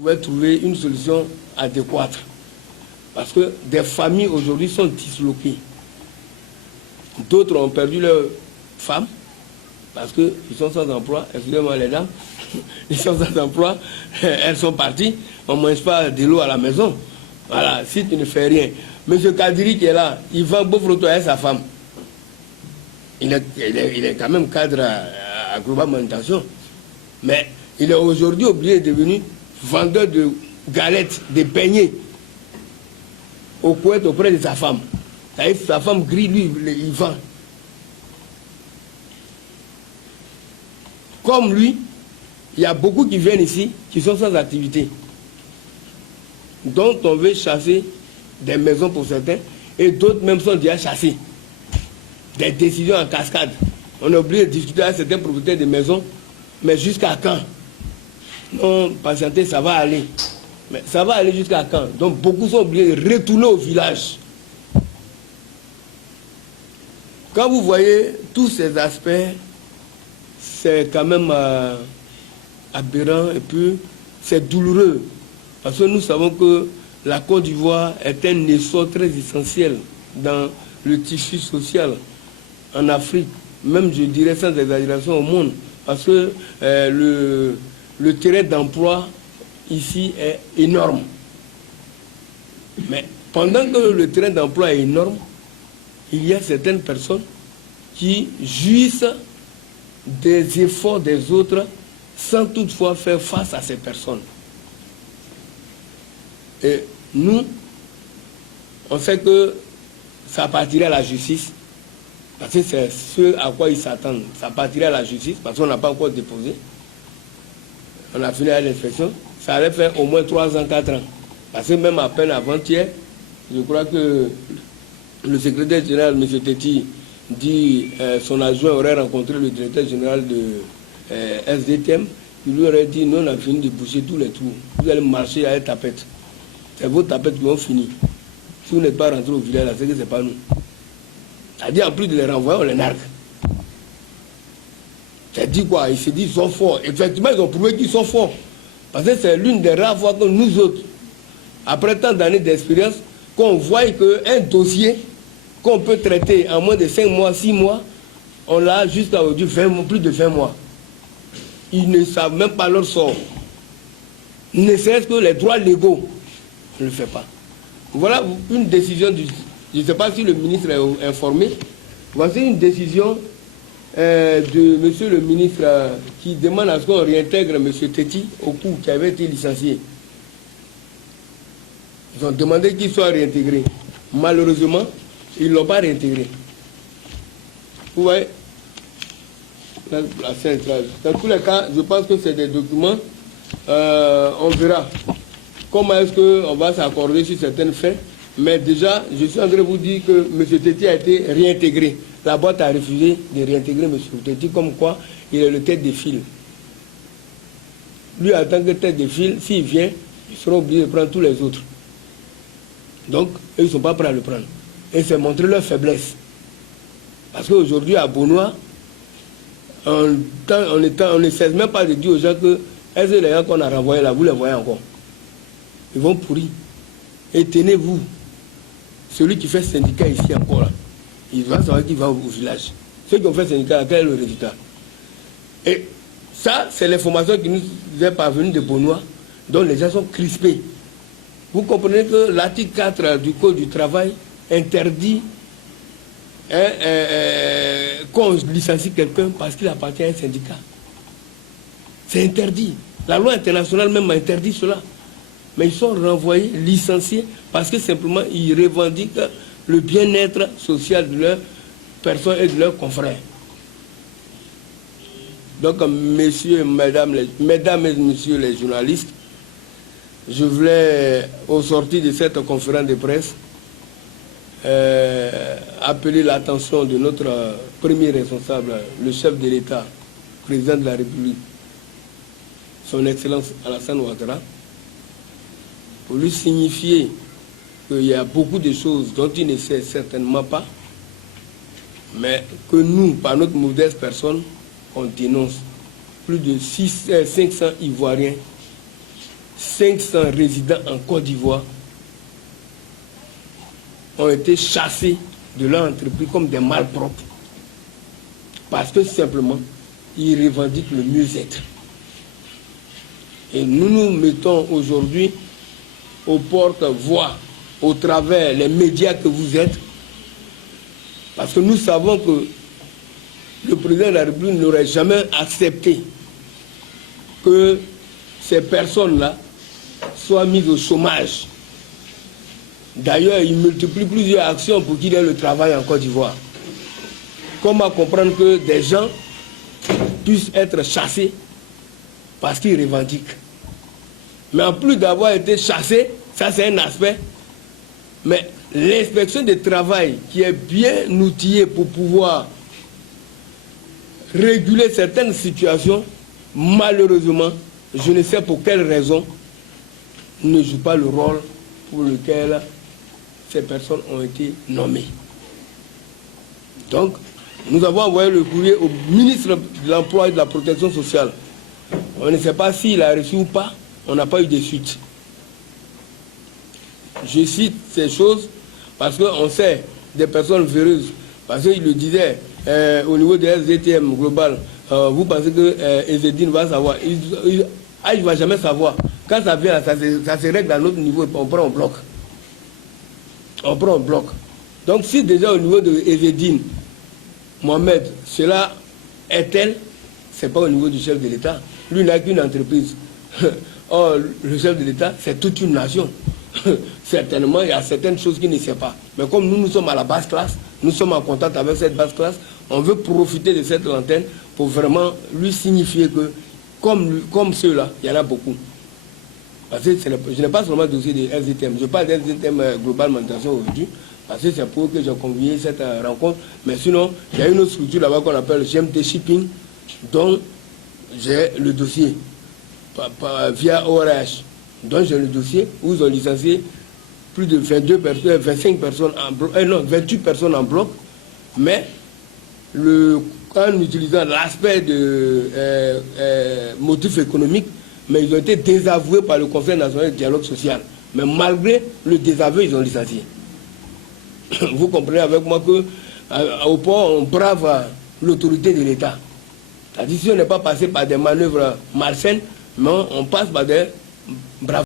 pouvait trouver une solution adéquate. Parce que des familles aujourd'hui sont disloquées. D'autres ont perdu leurs femmes parce qu'ils sont sans emploi. Excusez-moi les dames, ils sont sans emploi, elles sont parties. On ne mange pas de l'eau à la maison. Voilà, si tu ne fais rien. Monsieur Kadiri qui est là, il vend Bofroto à sa femme. Il est quand même cadre à Global Manutention. Mais il est aujourd'hui obligé de devenir vendeur de galettes, de beignets au Koweït auprès de sa femme. Sa femme grille, lui, il vend. Comme lui, il y a beaucoup qui viennent ici, qui sont sans activité, dont on veut chasser des maisons pour certains, et d'autres même sont déjà chassés. Des décisions en cascade. On est obligé de discuter avec certains propriétaires de maisons, mais jusqu'à quand? Non, patientez, ça va aller. Mais ça va aller jusqu'à quand? Donc beaucoup sont obligés de retourner au village. Quand vous voyez tous ces aspects, c'est quand même aberrant et puis c'est douloureux. Parce que nous savons que la Côte d'Ivoire est un essor très essentiel dans le tissu social en Afrique, même je dirais sans exagération au monde. Parce que le terrain d'emploi ici est énorme. Mais pendant que le terrain d'emploi est énorme, il y a certaines personnes qui jouissent des efforts des autres sans toutefois faire face à ces personnes. Et nous, on sait que ça partirait à la justice, parce que c'est ce à quoi ils s'attendent. Ça partirait à la justice, parce qu'on n'a pas encore déposé. On a fini à l'inspection. Ça allait faire au moins 3 ans, 4 ans. Parce que même à peine avant-hier, je crois que le secrétaire général, M. Teti, dit son adjoint aurait rencontré le directeur général de SDTM. Il lui aurait dit, nous on a fini de boucher tous les trous. Vous allez marcher à la tapette. C'est vos tapettes qui ont fini. Si vous n'êtes pas rentré au village, c'est que ce n'est pas nous. C'est-à-dire, en plus de les renvoyer, on les nargue. C'est dit quoi? Il se dit qu'ils sont forts. Effectivement, ils ont prouvé qu'ils sont forts. Parce que c'est l'une des rares fois que nous autres, après tant d'années d'expérience, qu'on voit qu'un dossier qu'on peut traiter en moins de 5 mois, 6 mois, on l'a jusqu'à aujourd'hui plus de 20 mois. Ils ne savent même pas leur sort. Ne serait-ce que les droits légaux, on ne le fait pas. Voilà une décision, je ne sais pas si le ministre est informé, voici une décision de monsieur le ministre qui demande à ce qu'on réintègre monsieur Teti au coup qui avait été licencié. Ils ont demandé qu'il soit réintégré. Malheureusement, ils ne l'ont pas réintégré. Vous voyez la centrale. Dans tous les cas, je pense que c'est des documents. On verra comment est-ce qu'on va s'accorder sur certains faits. Mais déjà, je suis en train de vous dire que M. Teti a été réintégré. La boîte a refusé de réintégrer M. Teti, comme quoi il est le tête de file. Lui, en tant que tête de file, s'il vient, ils seront obligés de prendre tous les autres. Donc, ils ne sont pas prêts à le prendre. Et c'est montrer leur faiblesse. Parce qu'aujourd'hui, à Bonois, on ne cesse même pas de dire aux gens que est-ce que les gens qu'on a renvoyés là, vous les voyez encore? Ils vont pourrir. Et tenez-vous, celui qui fait syndicat ici encore là, il va savoir qu'il va au village. Ceux qui ont fait syndicat, quel est le résultat? Et ça, c'est l'information qui nous est parvenue de Bonois, dont les gens sont crispés. Vous comprenez que l'article 4 du Code du travail interdit qu'on licencie quelqu'un parce qu'il appartient à un syndicat. C'est interdit. La loi internationale même interdit cela. Mais ils sont renvoyés, licenciés, parce que simplement ils revendiquent le bien-être social de leurs personnes et de leurs confrères. Donc, messieurs, mesdames et messieurs les journalistes, je voulais, au sortir de cette conférence de presse, appeler l'attention de notre premier responsable, le chef de l'État, président de la République, son Excellence Alassane Ouattara, pour lui signifier qu'il y a beaucoup de choses dont il ne sait certainement pas, mais que nous, par notre modeste personne, on dénonce. Plus de 500 Ivoiriens 500 résidents en Côte d'Ivoire ont été chassés de leur entreprise comme des malpropres parce que simplement ils revendiquent le mieux-être. Et nous nous mettons aujourd'hui aux porte-voix au travers les médias que vous êtes, parce que nous savons que le président de la République n'aurait jamais accepté que ces personnes-là soient mises au chômage. D'ailleurs, il multiplie plusieurs actions pour qu'il y ait le travail en Côte d'Ivoire. Comment comprendre que des gens puissent être chassés parce qu'ils revendiquent? Mais en plus d'avoir été chassés, ça c'est un aspect, mais l'inspection du travail qui est bien outillée pour pouvoir réguler certaines situations, malheureusement, je ne sais pour quelle raison, ne joue pas le rôle pour lequel ces personnes ont été nommées. Donc, nous avons envoyé le courrier au ministre de l'Emploi et de la Protection sociale. On ne sait pas s'il a reçu ou pas, on n'a pas eu de suite. Je cite ces choses parce qu'on sait des personnes véreuses, parce qu'il le disait au niveau des SDTM global, vous pensez que Ezedine va savoir. Il ne va jamais savoir. Quand ça vient, ça se règle à notre niveau, on prend un bloc. On prend un bloc. Donc si déjà au niveau de Ezedine, Mohamed, cela est tel, ce n'est pas au niveau du chef de l'État. Lui n'a qu'une entreprise. Or, le chef de l'État, c'est toute une nation. Certainement, il y a certaines choses qu'il ne sait pas. Mais comme nous sommes à la basse classe, nous sommes en contact avec cette basse classe, on veut profiter de cette antenne pour vraiment lui signifier que, comme ceux-là, il y en a beaucoup. Parce que je n'ai pas seulement le dossier des SDTM, je parle des SDTM Global Manutention aujourd'hui, parce que c'est pour que j'ai convié cette rencontre. Mais sinon, il y a une autre structure là-bas qu'on appelle GMT Shipping, dont j'ai le dossier via ORH, dont j'ai le dossier où ils ont licencié plus de 22 personnes, 25 personnes en bloc, non, 28 personnes en bloc, mais en utilisant l'aspect de motif économique, mais ils ont été désavoués par le Conseil national de dialogue social. Mais malgré le désaveu, ils ont licencié. Vous comprenez avec moi qu'au port, on brave l'autorité de l'État. C'est-à-dire si on n'est pas passé par des manœuvres malsaines, mais on passe par des braves.